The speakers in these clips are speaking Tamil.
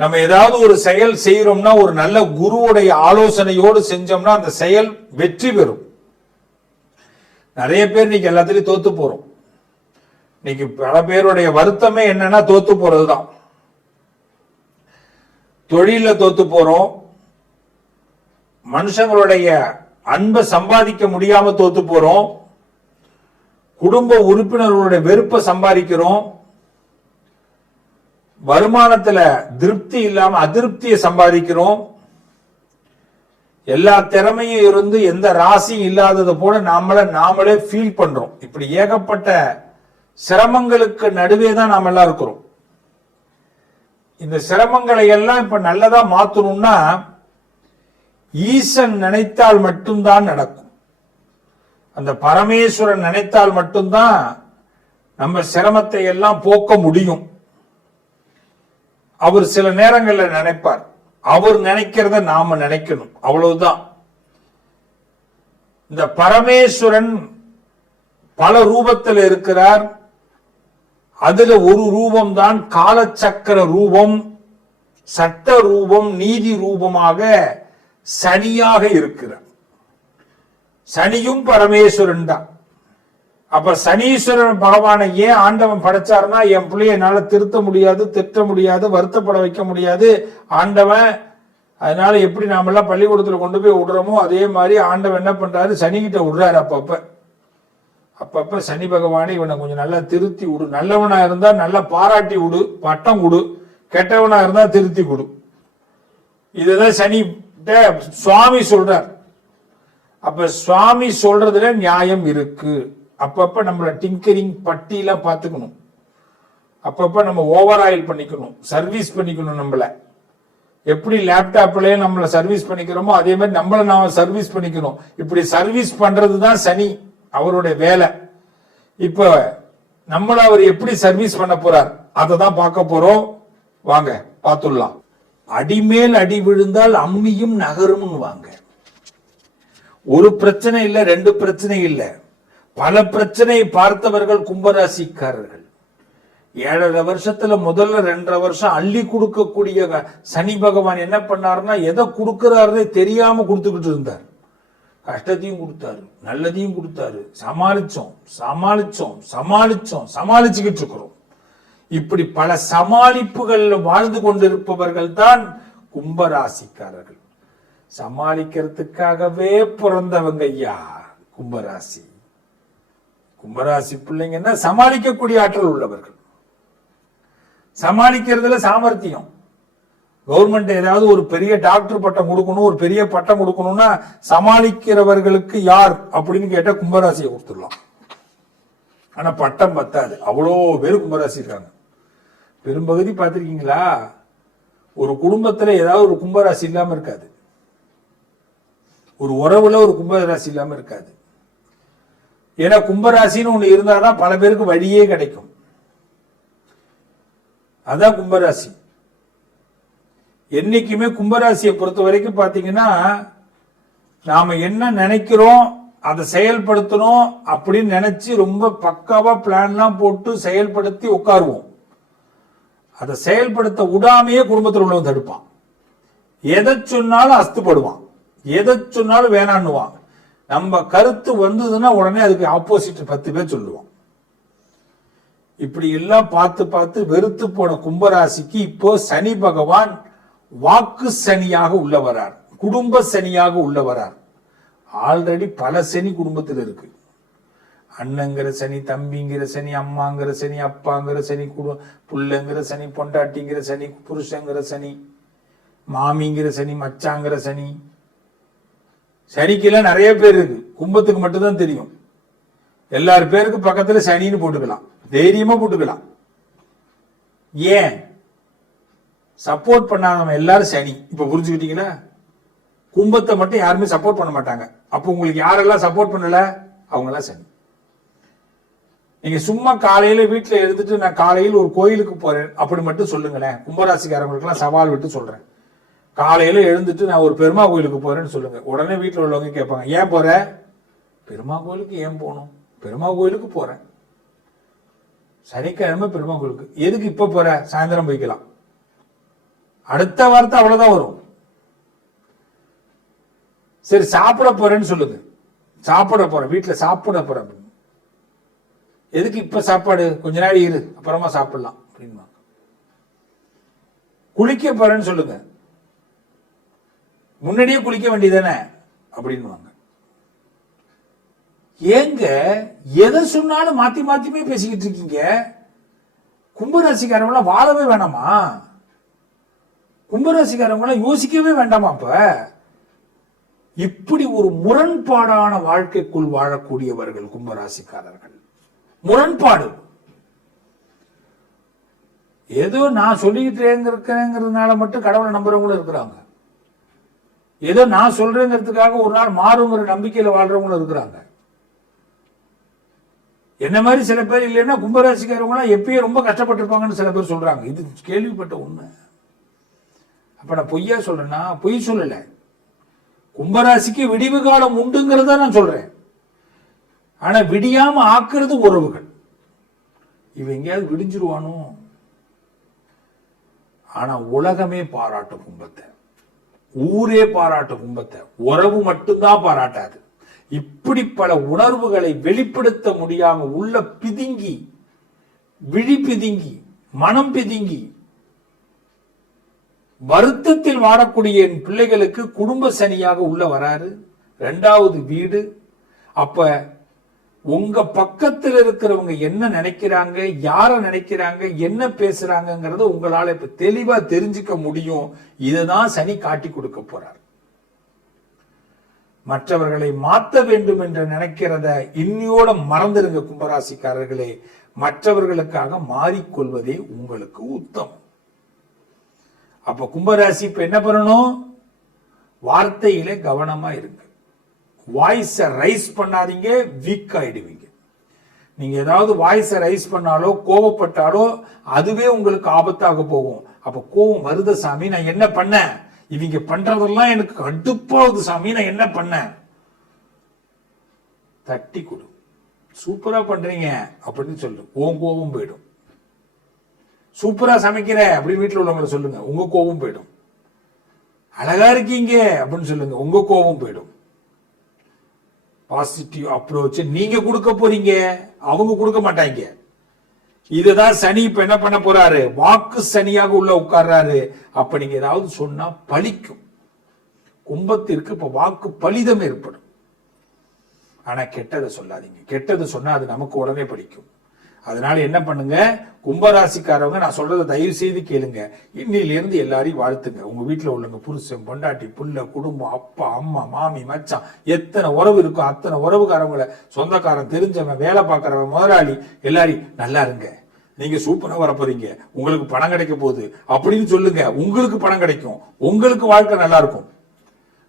நம்ம ஏதாவது ஒரு செயல் செய்யறோம்னா ஒரு நல்ல குருவுடைய ஆலோசனையோடு செஞ்சோம்னா அந்த செயல் வெற்றி பெறும். நிறைய பேர் இன்னைக்கு எல்லாத்துலயும் தோத்து போறோம். இன்னைக்கு பல பேருடைய வருத்தமே என்னன்னா தோத்து போறதுதான். தொழில தோத்து போறோம், மனுஷங்களுடைய அன்பை சம்பாதிக்க முடியாம தோத்து போறோம், குடும்ப உறுப்பினர்களுடைய வெறுப்பை சம்பாதிக்கிறோம், வருமானத்துல திருப்தி இல்லாம அதிருப்தியை சம்பாதிக்கிறோம், எல்லா திறமையும் இருந்து எந்த ராசியும் இல்லாதது போல நாமளே ஃபீல் பண்றோம். இப்படி ஏகப்பட்ட சிரமங்களுக்கு நடுவே தான் நாம எல்லாம் இருக்கிறோம். இந்த சிரமங்களை எல்லாம் இப்ப நல்லதா மாத்தணும்னா ஈசன் நினைத்தால் மட்டும்தான் நடக்கும். அந்த பரமேஸ்வரன் நினைத்தால் மட்டும்தான் நம்ம சிரமத்தை எல்லாம் போக்க முடியும். அவர் சில நேரங்களில் நினைப்பார், அவர் நினைக்கிறத நாம நினைக்கணும், அவ்வளவுதான். இந்த பரமேஸ்வரன் பல ரூபத்தில் இருக்கிறார். அதுல ஒரு ரூபம் தான் காலச்சக்கர ரூபம், சட்ட ரூபம், நீதி ரூபமாக சனியாக இருக்கிறார். சனியும் பரமேஸ்வரன் தான். அப்ப சனீஸ்வரன் பகவானை ஏன் ஆண்டவன் படைச்சாருன்னா, என் பிள்ளைய என்னால திருத்த முடியாது, திட்ட முடியாது, வருத்தப்பட வைக்க முடியாது ஆண்டவன். அதனால எப்படி நாம எல்லாம் பள்ளிக்கூடத்துல கொண்டு போய் விடுறோமோ அதே மாதிரி ஆண்டவன் என்ன பண்றாரு, சனிகிட்ட விடுறாரு. அப்பப்ப சனி பகவானை இவனை கொஞ்சம் நல்லா திருத்தி விடு, நல்லவனா இருந்தா நல்லா பாராட்டி விடு, பட்டம் கொடு, கெட்டவனா இருந்தா திருத்தி கொடு. இதுதான் சனி சுவாமி சொல்றார். அப்ப சுவாமி சொல்றதுல நியாயம் இருக்கு. அப்பப்ப நம்மள டிங்கரிங் பட்டியெல்லாம் பார்த்துக்கணும். அப்பப்ப நம்ம ஓவர் ஆயில் பண்ணிக்கணும், சர்வீஸ் பண்ணிக்கணும். நம்மள எப்படி லேப்டாப்லயே நம்மள சர்வீஸ் பண்ணிக்கிறோமோ அதே மாதிரி நம்மள நாம சர்வீஸ் பண்ணிக்கணும். இப்படி சர்வீஸ் பண்றதுதான் சனி, அவருடைய வேலை. இப்ப நம்மள அவர் எப்படி சர்வீஸ் பண்ண போறார் அதை தான் பார்க்க போறோம். வாங்க பார்த்துடலாம். அடிமேல் அடி விழுந்தால் அம்மியும் நகரும் வாங்க. ஒரு பிரச்சனை இல்ல, ரெண்டு பிரச்சனை இல்ல, பல பிரச்சனையை பார்த்தவர்கள் கும்பராசிக்காரர்கள். 7.5 வருஷத்துல முதல்ல 2.5 வருஷம் அள்ளி கொடுக்கக்கூடிய சனி பகவான் என்ன பண்ணாருன்னா, எதை கொடுக்கிறாருன்னே தெரியாம கொடுத்துக்கிட்டு இருந்தார். கஷ்டத்தையும் கொடுத்தாரு, நல்லதையும் கொடுத்தாரு. சமாளிச்சுக்கிட்டு இருக்கிறோம். இப்படி பல சமாளிப்புகள் வாழ்ந்து கொண்டிருப்பவர்கள் தான் கும்பராசிக்காரர்கள். சமாளிக்கிறதுக்காகவே பிறந்தவங்க ஐயா கும்பராசி. கும்பராசி பிள்ளைங்கன்னா சமாளிக்கக்கூடிய ஆற்றல் உள்ளவர்கள், சமாளிக்கிறதுல சாமர்த்தியம். கவர்மெண்ட் ஏதாவது ஒரு பெரிய டாக்டர் பட்டம் கொடுக்கணும், ஒரு பெரிய பட்டம் கொடுக்கணும்னா சமாளிக்கிறவர்களுக்கு யார் அப்படின்னு கேட்டா கும்பராசியை கொடுத்துடலாம். ஆனா பட்டம் பத்தாது, அவ்வளோ பேர் கும்பராசி இருக்காங்க. பெரும்பகுதி பார்த்திருக்கீங்களா, ஒரு குடும்பத்துல ஏதாவது ஒரு கும்பராசி இல்லாம இருக்காது, ஒரு உறவுல ஒரு கும்பராசி இல்லாம இருக்காது. ஏன்னா கும்பராசின்னு ஒண்ணு இருந்தாதான் பல பேருக்கு வழியே கிடைக்கும். அதான் கும்பராசி. என்னைக்குமே கும்பராசியை பொறுத்த வரைக்கும் பாத்தீங்கன்னா, நாம என்ன நினைக்கிறோம் அதை செயல்படுத்தணும் அப்படின்னு நினைச்சு ரொம்ப பக்காவா பிளான்லாம் போட்டு செயல்படுத்தி உட்காருவோம். அதை செயல்படுத்த விடாமையே குடும்பத்தில் உள்ளவன் தடுப்பான். எதை சொன்னாலும் அஸ்துப்படுவான், எதை சொன்னாலும் வேணான்னுவான். நம்ம கருத்து வந்ததுன்னா உடனே அதுக்கு ஆப்போசிட் 10 பேர் சொல்லுவான். இப்படி எல்லாம் பார்த்து பார்த்து வெறுத்து போன கும்பராசிக்கு இப்போ சனி பகவான் வாக்கு சனியாக உள்ளவரார், குடும்ப சனியாக உள்ளவரார். ஆல்ரெடி பல சனி குடும்பத்தில் இருக்கு. அண்ணங்கிற சனி, தம்பிங்கிற சனி, அம்மாங்கிற சனி, அப்பாங்கிற சனி, புள்ளங்கிற சனி, பொண்டாட்டிங்கிற சனி, புருஷங்கிற சனி, மாமிங்கிற சனி, மச்சாங்கிற சனி. சனிக்கெல்லாம் நிறைய பேர் இருக்கு, கும்பத்துக்கு மட்டும்தான் தெரியும். எல்லார் பேருக்கு பக்கத்துல சனின்னு போட்டுக்கலாம், தைரியமா போட்டுக்கலாம். ஏன் சப்போர்ட் பண்ணாதவங்க எல்லாரும் சனி. இப்ப புரிஞ்சுக்கிட்டீங்களா? கும்பத்தை மட்டும் யாருமே சப்போர்ட் பண்ண மாட்டாங்க. அப்ப உங்களுக்கு யாரெல்லாம் சப்போர்ட் பண்ணல அவங்க எல்லாம் சனி. நீங்க சும்மா காலையில வீட்டுல எழுந்துட்டு நான் காலையில் ஒரு கோயிலுக்கு போறேன் அப்படி மட்டும் சொல்லுங்களேன். கும்பராசிக்காரங்களுக்கு எல்லாம் சவால் விட்டு சொல்றேன். காலையில எழுந்துட்டு நான் ஒரு பெருமா கோயிலுக்கு போறேன்னு சொல்லுங்க. உடனே வீட்டுல உள்ளவங்க கேட்பாங்க, ஏன் போற? பெருமா கோயிலுக்கு ஏன் போகணும்? பெருமா கோயிலுக்கு போறேன். சனிக்கிழமை பெருமா கோயிலுக்கு. எதுக்கு இப்ப போற? சாயந்தரம் போய்க்கலாம். அடுத்த வார்த்தை அவ்வளவுதான் வரும். சரி சாப்பிட போறேன்னு சொல்லுங்க. சாப்பிட போறேன், வீட்டுல சாப்பிட போறேன். எதுக்கு இப்ப சாப்பாடு, கொஞ்ச நாள் இரு அப்புறமா சாப்பிடலாம் அப்படின்னு. குளிக்க போறேன்னு சொல்லுங்க, முன்னாடியே குளிக்க வேண்டியதானே அப்படின்னு. ஏங்க எதை சொன்னாலும் மாத்தி மாத்திமே பேசிக்கிட்டு இருக்கீங்க? கும்பராசிக்காரங்கள வாழவே வேணாமா? கும்பராசிக்காரங்கள யோசிக்கவே வேண்டாமா? அப்ப இப்படி ஒரு முரண்பாடான வாழ்க்கைக்குள் வாழக்கூடியவர்கள் கும்பராசிக்காரர்கள். முரண்பாடு. ஏதோ நான் சொல்லிக்கிட்டு இருக்கிறேங்கிறதுனால மட்டும் கடவுளை நம்புறவங்களும் இருக்கிறாங்க. ஏதோ நான் சொல்றேங்கிறதுக்காக ஒரு நாள் மாறுங்கிற நம்பிக்கையில வாழ்றவங்களும் இருக்கிறாங்க. என்ன மாதிரி சில பேர் இல்லைன்னா கும்பராசிக்காரவங்களாம் எப்பயும் ரொம்ப கஷ்டப்பட்டிருப்பாங்கன்னு சில பேர் சொல்றாங்க. இது கேள்விப்பட்ட உண்மை. அப்ப நான் பொய்யா சொல்றேன்னா பொய் சொல்லல. கும்பராசிக்கு விடிவு காலம் உண்டுங்கிறத நான் சொல்றேன். ஆனா விடியாம ஆக்குறது உறவுகள். இவன் எங்கேயாவது விடிஞ்சிருவானோ? ஆனா உலகமே பாராட்டும் கும்பத்தை, ஊரே பாராட்டும் கும்பத்தை, உறவு மட்டும்தான் பாராட்டாது. இப்படி பல உணர்வுகளை வெளிப்படுத்த முடியாம உள்ள பிதுங்கி, விழி பிதுங்கி, மனம் பிதுங்கி வருத்தத்தில் வாழக்கூடிய என் பிள்ளைகளுக்கு குடும்ப சனியாக உள்ள வராரு. 2வது வீடு. அப்ப உங்க பக்கத்தில் இருக்கிறவங்க என்ன நினைக்கிறாங்க, யார நினைக்கிறாங்க, என்ன பேசுறாங்கிறத உங்களால இப்ப தெளிவா தெரிஞ்சுக்க முடியும். இததான் சனி காட்டி கொடுக்க போறார். மற்றவர்களை மாற்ற வேண்டும் என்று நினைக்கிறத இன்னியோட மறந்துருங்க கும்பராசிக்காரர்களே. மற்றவர்களுக்காக மாறிக்கொள்வதே உங்களுக்கு உத்தமம். அப்ப கும்பராசி இப்ப என்ன பண்ணணும்? வார்த்தையிலே கவனமா இருங்க. வாய்ஸ ரைஸ் பண்ணாதீங்க, வீக் ஆயிடுவீங்க. நீங்க ஏதாவது வாய்ஸ ரைஸ் பண்ணாலோ கோபப்பட்டாலோ அதுவே உங்களுக்கு ஆபத்தாக போகும். அப்ப கோபம் வருத சாமி, நான் என்ன பண்ணேன், இவங்க பண்றதெல்லாம் எனக்கு கடுப்பாகுது சாமி, நான் என்ன பண்ணேன்? தட்டி கொடு. சூப்பரா பண்றீங்க அப்படின்னு சொல்லு, உன் கோபம் போயிடும். சூப்பரா சமைக்கிற அப்படின்னு வீட்டுல உள்ளவங்களை சொல்லுங்க, உங்க கோபம் போயிடும். அழகா இருக்கீங்க அப்படின்னு சொல்லுங்க, உங்க கோபம் போயிடும். பாசிட்டிவ் அப்ரோச் நீங்க கொடுக்க போறீங்க, அவங்க கொடுக்க மாட்டாங்க. இதுதான் சனி இப்ப என்ன பண்ண போறாரு? வாக்கு சனியாக உள்ள உட்கார்றாரு. அப்ப நீங்க ஏதாவது சொன்னா பலிக்கும். கும்பத்திற்கு இப்ப வாக்கு பலிதம் ஏற்படும். ஆனா கெட்டதை சொல்லாதீங்க. கெட்டதை சொன்னா அது நமக்கு உடனே பலிக்கும். அதனால என்ன பண்ணுங்க, கும்பராசிக்காரவங்க நான் சொல்றதை தயவு செய்து கேளுங்க. இன்னிலிருந்து எல்லாரையும் வாழ்த்துங்க. உங்க வீட்டுல உள்ளவங்க புருஷன், பொண்டாட்டி, புள்ள, குடும்பம், அப்பா, அம்மா, மாமி, மச்சான், எத்தனை உறவு இருக்கோ அத்தனை உறவுக்காரவங்களை, சொந்தக்காரன், தெரிஞ்சவன், வேலை பார்க்கறவன், முதலாளி, எல்லாரையும் நல்லா இருங்க, நீங்க சூப்பரா வர போறீங்க, உங்களுக்கு பணம் கிடைக்க போகுது அப்படின்னு சொல்லுங்க. உங்களுக்கு பணம் கிடைக்கும், உங்களுக்கு வாழ்க்கை நல்லா இருக்கும்.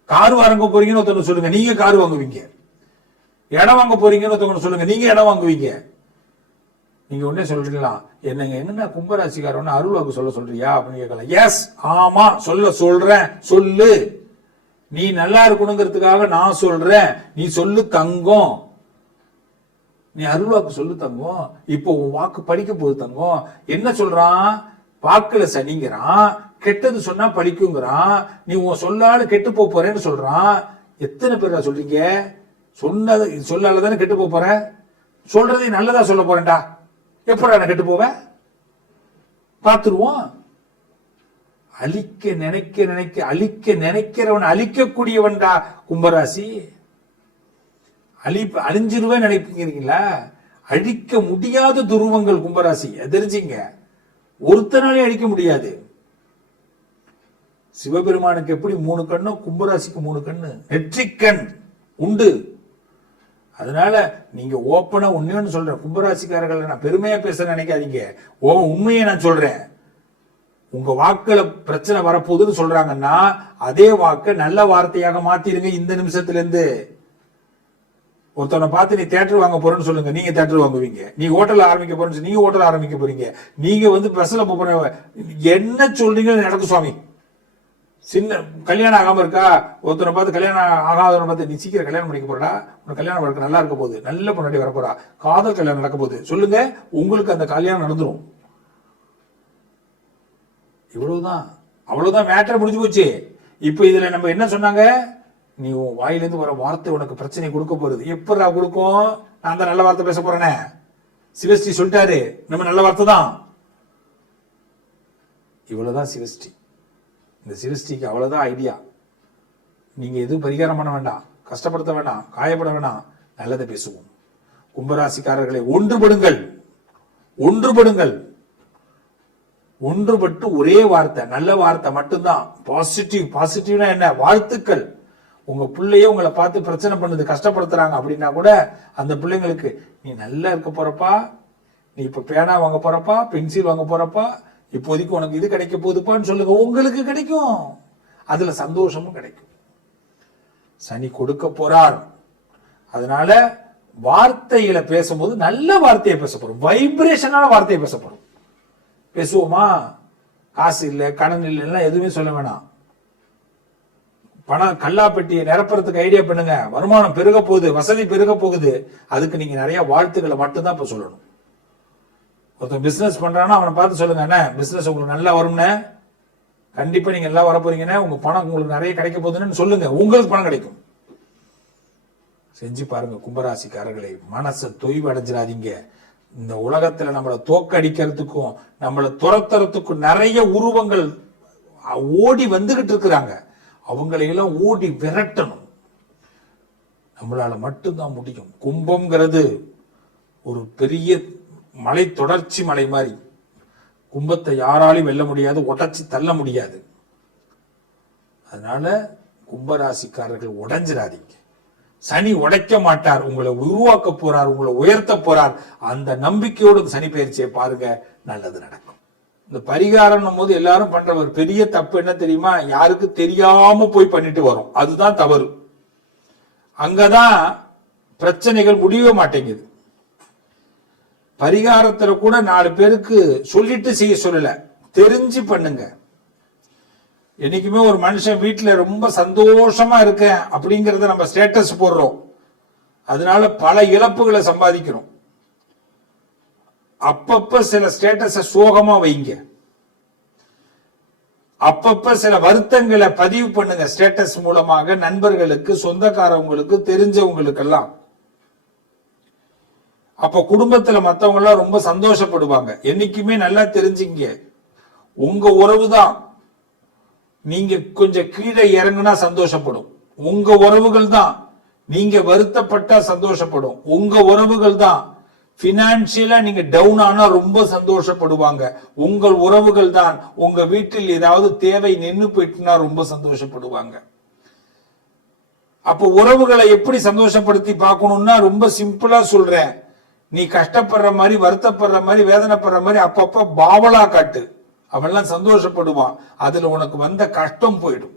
கார் வாங்க போறீங்கன்னு ஒருத்தவங்க சொல்லுங்க, நீங்க கார் வாங்குவீங்க. இடம் வாங்க போறீங்கன்னு ஒருத்தவங்க சொல்லுங்க, நீங்க இடம் வாங்குவீங்க. நீங்க உடனே சொல்றீங்களா, என்னன்னா கும்பராசிக்காரன் அருள் வாக்கு சொல்ல சொல்றியா அப்படின்னு கேட்கலாம். எஸ், ஆமா சொல்றேன், சொல்லு. நீ நல்லா இருக்கணுங்கிறதுக்காக நான் சொல்றேன், நீ சொல்லு தங்கம். நீ அருள் வாக்கு சொல்லு தங்கம். இப்போ உன் வாக்கு படிக்க போகுது தங்கம். என்ன சொல்றான்? வாக்குல சனிங்கிறான், கெட்டது சொன்னா பழிக்குங்கிறான். நீ உன் சொல்லால கெட்டு போறேன்னு சொல்றான். எத்தனை பேர் சொல்றீங்க? சொன்னது சொல்லால தானே கெட்டு போற. சொல்றதை நல்லதா சொல்ல போறேன்டா, எப்படா நான் கெட்டு போவேன்? பார்த்துருவோம். அழிக்க நினைக்கிறவன் அழிக்கக்கூடியவன்டா கும்பராசி. அழிஞ்சிருவேன் நினைப்பீங்களா? அழிக்க முடியாத துருவங்கள் கும்பராசி, தெரிஞ்சுங்க. ஒருத்தனாலே அழிக்க முடியாது. சிவபெருமானுக்கு எப்படி 3 கண்ணோ கும்பராசிக்கு 3 கண்ணு, நெற்றிக்கண் உண்டு. அதனால நீங்க ஓப்பனா ஒண்ணு சொல்றேன், கும்பராசிக்காரர்கள் நான் பெருமையா பேச நினைக்காதீங்க. உண்மையை நான் சொல்றேன். உங்க வாக்குல பிரச்சனை வரப்போகுதுன்னு சொல்றாங்கன்னா அதே வாக்க நல்ல வார்த்தையாக மாத்திருங்க. இந்த நிமிஷத்துல இருந்து ஒருத்தவனை பார்த்து நீ தியேட்டர் வாங்க போறேன்னு சொல்லுங்க, நீங்க தியேட்டர் வாங்குவீங்க. நீ ஹோட்டல் ஆரம்பிக்க போறேன்னு நீங்க ஹோட்டல் ஆரம்பிக்க போறீங்க. நீங்க பஸ்ல போற என்ன சொல்றீங்க நடக்கும் சுவாமி. சின்ன கல்யாணம் ஆகாம இருக்கா, ஒருத்தனை பார்த்து கல்யாணம் ஆகாதவனை பார்த்து நீ சீக்கிரம் கல்யாணம் பண்ணிக்க போறா, உனக்கு கல்யாணம் நடக்க நல்லா இருக்க போகுது, நல்ல பொண்ணாடி வர போறா, காதல் கல்யாணம் நடக்க போகுது சொல்லுங்க, உங்களுக்கு அந்த கல்யாணம் நடந்துரும். இவ்வளவுதான். அவ்வளவுதான், மேட்டர் முடிஞ்சு போச்சு. இப்ப இதுல நம்ம என்ன சொன்னாங்க, நீ உன் வாயிலிருந்து வர வார்த்தை உனக்கு பிரச்சனை கொடுக்க போறது. எப்படா கொடுக்கும்? நான் தான் நல்ல வார்த்தை பேச போறேனே, சிவஸ்ரீ சொல்லிட்டாரு, நம்ம நல்ல வார்த்தை தான். இவ்வளவுதான் சிவஸ்ரீ. இந்த சிவஸ்ரீக்கு அவ்வளவுதான் ஐடியா. நீங்க எதுவும் பரிகாரம் பண்ண வேண்டாம், கஷ்டப்படுத்த வேண்டாம், காயப்பட வேண்டாம், நல்லதை பேசுவோம். கும்பராசிக்காரர்களை ஒன்றுபடுங்கள், ஒன்றுபடுங்கள். ஒன்றுபட்டு ஒரே வார்த்தை, நல்ல வார்த்தை மட்டும்தான். பாசிட்டிவ். பாசிட்டிவ்னா என்ன? வாழ்த்துக்கள். உங்க பிள்ளைய உங்களை பார்த்து பிரச்சனை பண்ணுது, கஷ்டப்படுத்துறாங்க அப்படின்னா கூட அந்த பிள்ளைங்களுக்கு நீ நல்லா இருக்க போறப்பா, நீ இப்ப பேனா வாங்க போறப்பா, பென்சில் வாங்க போறப்பா, இப்போதைக்கு உனக்கு இது கிடைக்க போகுதுப்பான்னு சொல்லுங்க. உங்களுக்கு கிடைக்கும், அதுல சந்தோஷமும் கிடைக்கும். சனி கொடுக்க போறார். அதனால வார்த்தைகளை பேசும்போது நல்ல வார்த்தையை பேச போறோம், வைப்ரேஷனான வார்த்தையை பேச போறோம். பேசுவோமா? காசு இல்லை, கடன் இல்லைன்னா எதுவுமே சொல்ல வேணாம். பணம் கல்லா பெட்டியை நிரப்புறதுக்கு ஐடியா பண்ணுங்க. வருமானம் பெருக போகுது, வசதி பெருக போகுது. அதுக்கு நீங்க நிறைய வாழ்த்துக்களை மட்டும்தான் இப்ப சொல்லணும். ஒருத்தன் பிசினஸ் பண்றான்னா அவனை பார்த்து சொல்லுங்க, என்ன பிசினஸ் உங்களுக்கு நல்லா வரும்னு, கண்டிப்பா நீங்க எல்லாம் வர போறீங்கன்னா, உங்க பணம் உங்களுக்கு நிறைய கிடைக்க போகுதுன்னு சொல்லுங்க, உங்களுக்கு பணம் கிடைக்கும். செஞ்சு பாருங்க கும்பராசிக்காரர்களை. மனசை தொய்வு அடைஞ்சிடாதீங்க. இந்த உலகத்துல நம்மளை தோக்கடிக்கிறதுக்கும் நம்மளை துரத்துறதுக்கும் நிறைய உருவங்கள் ஓடி வந்துகிட்டு இருக்கிறாங்க. அவங்களையெல்லாம் ஓடி விரட்டணும். நம்மளால மட்டும்தான் முடியும். கும்பம்ங்கிறது ஒரு பெரிய மலை, தொடர்ச்சி மலை மாதிரி. கும்பத்தை யாராலையும் வெல்ல முடியாது, உடைச்சி தள்ள முடியாது. அதனால கும்பராசிக்காரர்கள் உடைஞ்சிடாதீங்க. சனி உடைக்க மாட்டார், உங்களை உருவாக்க போறார், உங்களை உயர்த்த போறார். அந்த நம்பிக்கையோடு சனி பயிற்சியை பாருங்க, நல்லது நடக்கும். இந்த பரிகாரம் போது எல்லாரும் பண்ற ஒரு பெரிய தப்பு என்ன தெரியுமா? யாருக்கு தெரியாம போய் பண்ணிட்டு வரும், அதுதான் தவறு. அங்கதான் பிரச்சனைகள் முடியவே மாட்டேங்குது. பரிகாரத்துல கூட 4 பேருக்கு சொல்லிட்டு செய்ய சொல்லல, தெரிஞ்சு பண்ணுங்க. என்னைக்குமே ஒரு மனுஷன் வீட்டுல ரொம்ப சந்தோஷமா இருக்கேன் அப்படிங்கறத நம்ம ஸ்டேட்டஸ் போடுறோம், அதனால பல இழப்புகளை சம்பாதிக்கிறோம். அப்பப்ப சில ஸ்டேட்டஸ சோகமா வைங்க, அப்பப்ப சில வருத்தங்களை பதிவு பண்ணுங்க ஸ்டேட்டஸ் மூலமாக, நண்பர்களுக்கு, சொந்தக்காரவங்களுக்கு, தெரிஞ்சவங்களுக்கு எல்லாம். அப்ப குடும்பத்துல மத்தவங்க எல்லாம் ரொம்ப சந்தோஷப்படுவாங்க. என்னைக்குமே நல்லா தெரிஞ்சுங்க, உங்க உறவுதான் நீங்க கொஞ்சம் கீழே இறங்குனா சந்தோஷப்படும். உங்க உறவுகள் தான் நீங்க வருத்தப்பட்டா சந்தோஷப்படும். உங்க உறவுகள் தான் பினான்சியலா நீங்க டவுன் ஆனா ரொம்ப சந்தோஷப்படுவாங்க. உங்கள் உறவுகள் தான் உங்க வீட்டில் ஏதாவது தேவை நின்று போயிட்டுனா ரொம்ப சந்தோஷப்படுவாங்க. அப்போ உறவுகளை எப்படி சந்தோஷப்படுத்தி பார்க்கணும்னா ரொம்ப சிம்பிளா சொல்றேன். நீ கஷ்டப்படுற மாதிரி, வருத்தப்படுற மாதிரி, வேதனைப்படுற மாதிரி அப்பப்ப பாவலா காட்டு, அவெல்லாம் சந்தோஷப்படுவான். அதுல உனக்கு வந்த கஷ்டம் போயிடும்.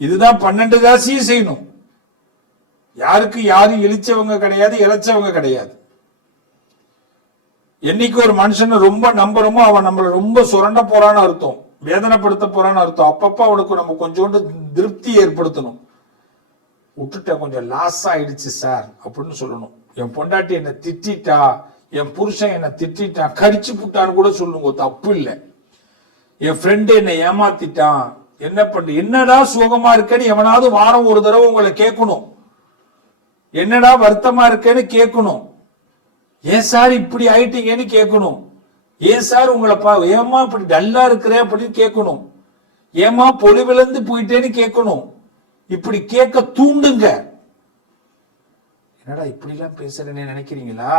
இதுதான் 12 ராசியும் செய்யணும். யாருக்கு யாரும் இழிச்சவங்க கிடையாது, இழைச்சவங்க கிடையாது. என்னைக்கு ஒரு மனுஷனை ரொம்ப நம்புறோமோ அவன் நம்மளை ரொம்ப சுரண்ட போறான்னு அர்த்தம், வேதனைப்படுத்த போறான்னு அர்த்தம். அப்பப்ப அவனுக்கு நம்ம கொஞ்சோண்டு திருப்தி ஏற்படுத்தணும். விட்டுட்ட கொஞ்சம் லாஸ் ஆயிடுச்சு சார் அப்படின்னு சொல்லணும். என் பொண்டாட்டி என்ன திட்டா, என் புருஷன் என்ன திட்டான், கடிச்சு புட்டான்னு கூட சொல்லுங்க, தப்பு இல்லை. என் ஃப்ரெண்டு என்ன ஏமாத்திட்டான், என்ன பண்ண, என்னடா சோகமா இருக்கேன்னு எவனாவது வாரம் ஒரு தடவை உங்களை கேட்கணும். என்னடா வருத்தமா இருக்கேன்னு கேட்கணும். ஏன் சார் இப்படி ஆயிட்டீங்கன்னு கேட்கணும். ஏன் சார் உங்களை ஏமா இப்படி டல்லா இருக்கிறேன் அப்படின்னு கேட்கணும். ஏமா பொலிவிழந்து போயிட்டேன்னு கேட்கணும். இப்படி கேட்க தூண்டுங்க. என்னடா இப்படி எல்லாம் பேசுறேன்னு நினைக்கிறீங்களா?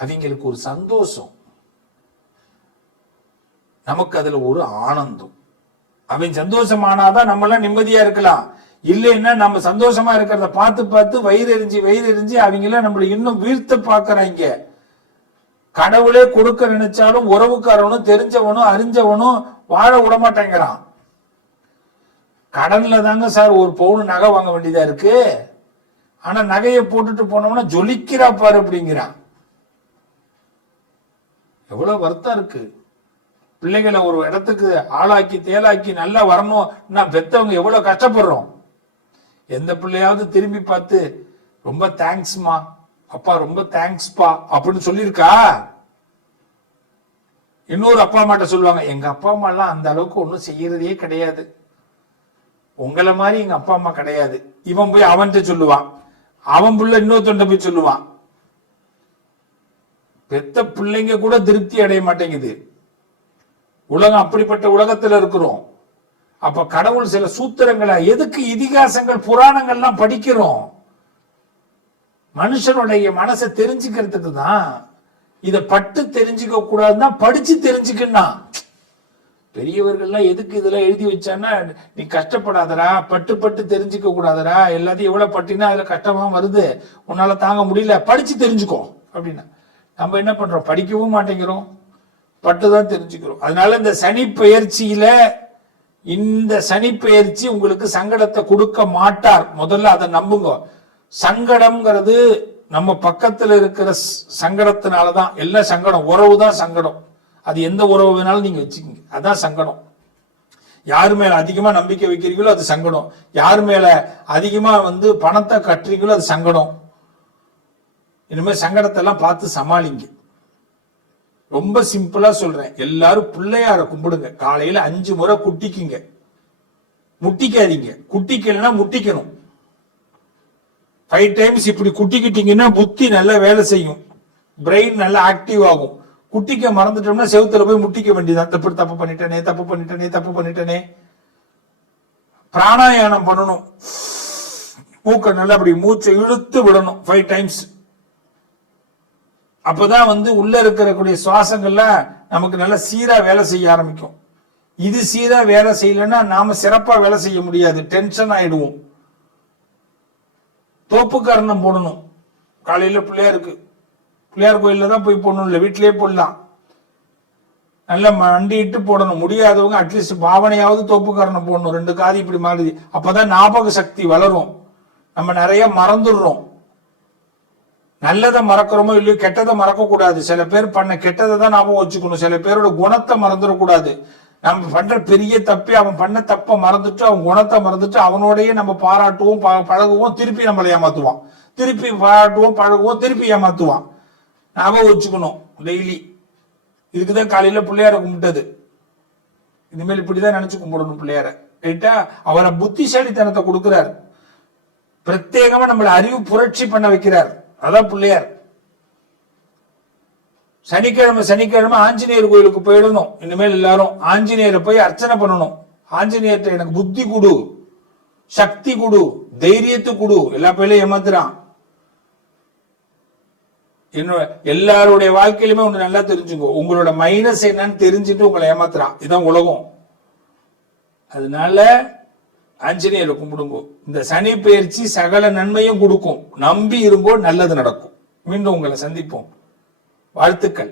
அவங்களுக்கு ஒரு சந்தோஷம், நமக்கு அதுல ஒரு ஆனந்தம். அவன் சந்தோஷமானாதான் நம்ம எல்லாம் நிம்மதியா இருக்கலாம். இல்லைன்னா நம்ம சந்தோஷமா இருக்கிறத பார்த்து பார்த்து வயிறு எரிஞ்சு அவங்க எல்லாம் நம்மள இன்னும் வீழ்த்த பாக்குறாங்க. கடவுளே கொடுக்க நினைச்சாலும் உறவுக்காரனும் தெரிஞ்சவனும் அறிஞ்சவனும் வாழ விடமாட்டேங்கிறான். கடன்ல தாங்க சார் ஒரு பவுன் நகை வாங்க வேண்டியதா இருக்கு. ஆனா நகையை போட்டுட்டு போனோம்னா ஜொலிக்கிறா பாரு அப்படிங்கிறான். எவ்வளவு வருத்தம் இருக்கு. பிள்ளைகளை ஒரு இடத்துக்கு ஆளாக்கி தேலாக்கி நல்லா வரணும், நான் பெத்தவங்க எவ்வளவு கஷ்டப்படுறோம். எந்த பிள்ளையாவது திரும்பி பார்த்து ரொம்ப தேங்க்ஸ்மா அப்பா, ரொம்ப தேங்க்ஸ்பா அப்படின்னு சொல்லியிருக்கா? இன்னொரு அப்பா அம்மாட்ட சொல்லுவாங்க, எங்க அப்பா அம்மா எல்லாம் அந்த அளவுக்கு ஒன்றும் செய்யறதே கிடையாது, உங்களை மாதிரி எங்க அப்பா அம்மா கிடையாது. இவன் போய் அவன்கிட்ட சொல்லுவான், அவன் புள்ள இன்னொருத்தண்ட போய் சொல்லுவான். பெத்த பிள்ளைங்க கூட திருப்தி அடைய மாட்டேங்குது. உலகம் அப்படிப்பட்ட உலகத்துல இருக்கிறோம். அப்ப கடவுள் சில சூத்திரங்களை, எதுக்கு இதிகாசங்கள் புராணங்கள்லாம் படிக்கிறோம்? மனுஷனுடைய மனசை தெரிஞ்சுக்கிறதுக்கு தான். இதை பட்டு தெரிஞ்சுக்க கூடாதுன்னா படிச்சு தெரிஞ்சுக்கணும். பெரியவர்கள்லாம் எதுக்கு இதெல்லாம் எழுதி வச்சான்னா, நீ கஷ்டப்படாதரா, பட்டு பட்டு தெரிஞ்சுக்க கூடாதரா, எல்லாத்தையும் எவ்வளவு பட்டினா அதுல கஷ்டமா வருது, உன்னால தாங்க முடியல, படிச்சு தெரிஞ்சுக்கோ அப்படின்னா. நம்ம என்ன பண்றோம்? படிக்கவும் மாட்டேங்கிறோம், பட்டுதான் தெரிஞ்சுக்கிறோம். அதனால இந்த சனி பெயர்ச்சியில, இந்த சனி பெயர்ச்சி உங்களுக்கு சங்கடத்தை கொடுக்க மாட்டார். முதல்ல அதை நம்புங்க. சங்கடம்ங்கிறது நம்ம பக்கத்துல இருக்கிற சங்கடத்தினாலதான். எல்லா சங்கடம் உறவு தான் சங்கடம். அது எந்த உறவு வேணாலும் நீங்க வச்சுக்கோங்க, அதான் சங்கடம். யாரு மேல அதிகமா நம்பிக்கை வைக்கிறீங்களோ அது சங்கடம். யாரு மேல அதிகமா பணத்தை கட்டுறீங்களோ அது சங்கடம். இனிமேல் சங்கடத்தை எல்லாம் பார்த்து சமாளிங்க. ரொம்ப சிம்பிளா சொல்றேன், எல்லாரும் பிள்ளையார கும்பிடுங்க. காலையில 5 முறை குட்டிக்குங்க, முட்டிக்காதீங்க. குட்டிக்கலைன்னா முட்டிக்கணும். 5 டைம்ஸ் இப்படி குட்டிக்கிட்டீங்கன்னா புத்தி நல்லா வேலை செய்யும், பிரெயின் நல்லா ஆக்டிவ் ஆகும். குட்டிக்க மறந்துட்டோம்னா செவுத்துல போய் முட்டிக்க வேண்டியதான். தப்பு பண்ணிட்டனே, தப்பு பண்ணிட்டனே, தப்பு பண்ணிட்டனே. பிராணாயாமம் பண்ணணும். மூக்க நல்லா அப்படி மூச்சை இழுத்து விடணும் 5 டைம்ஸ். அப்பதான் உள்ள இருக்கக்கூடிய சுவாசங்கள்ல நமக்கு நல்ல சீரா வேலை செய்ய ஆரம்பிக்கும். இது சீரா வேலை செய்யலன்னா நாம சிறப்பா வேலை செய்ய முடியாது, டென்ஷன் ஆயிடுவோம். தோப்பு கரணம் போடணும். காலையில பிள்ளையார் கோயில்ல தான் போய் போடணும், இல்லை வீட்டிலேயே போடலாம். நல்லா மண்டிட்டு போடணும். முடியாதவங்க அட்லீஸ்ட் பாவனையாவது தோப்பு கரணம் போடணும். 2 காதி இப்படி மாறுது. அப்பதான் ஞாபக சக்தி வளரும். நம்ம நிறைய மறந்துடுறோம். நல்லதை மறக்கிறோமோ இல்லையோ, கெட்டதை மறக்க கூடாது. சில பேர் பண்ண கெட்டதை தான் ஞாபகம் வச்சுக்கணும். சில பேரோட குணத்தை மறந்துடக்கூடாது. நம்ம பண்ற பெரிய தப்பே அவன் பண்ண தப்ப மறந்துட்டு, அவன் குணத்தை மறந்துட்டு, அவனோடய நம்ம பாராட்டுவோம், பழகுவோம், திருப்பி நம்மளை ஏமாத்துவான். திருப்பி பாராட்டுவோம், பழகுவோம், திருப்பி ஏமாத்துவான். ஞாபகம் வச்சுக்கணும் டெய்லி. இதுக்குதான் காலையில பிள்ளையார கும்பிட்டது. இனிமேல் இப்படிதான் நினைச்சு கும்பிடணும் பிள்ளையார. ரைட்டா? அவரை புத்திசாலித்தனத்தை கொடுக்கிறார். பிரத்யேகமா நம்மளை அறிவு புரட்சி பண்ண வைக்கிறார். அதான் பிள்ளையார். சனிக்கிழமை ஆஞ்சநேயர் கோயிலுக்கு போயிடணும். இனிமேல் எல்லாரும் ஆஞ்சநேயரை போய் அர்ச்சனை பண்ணணும். ஆஞ்சநேயர்கிட்ட எனக்கு புத்தி கொடு, சக்தி கொடு, தைரியத்தை கொடு. எல்லா பேரையும் ஏமாத்துறான். எல்லாருடைய வாழ்க்கையிலுமே ஒண்ணு நல்லா தெரிஞ்சுக்கோ, உங்களோட மைனஸ் என்னன்னு தெரிஞ்சுட்டு உங்களை ஏமாத்துறான். இதுதான் உலகம். அதனால ஆஞ்சநேயரை கும்பிடுங்கோ. இந்த சனி பெயர்ச்சி சகல நன்மையும் கொடுக்கும். நம்பி இருங்கோ, நல்லது நடக்கும். மீண்டும் உங்களை சந்திப்போம். வாழ்த்துக்கள்.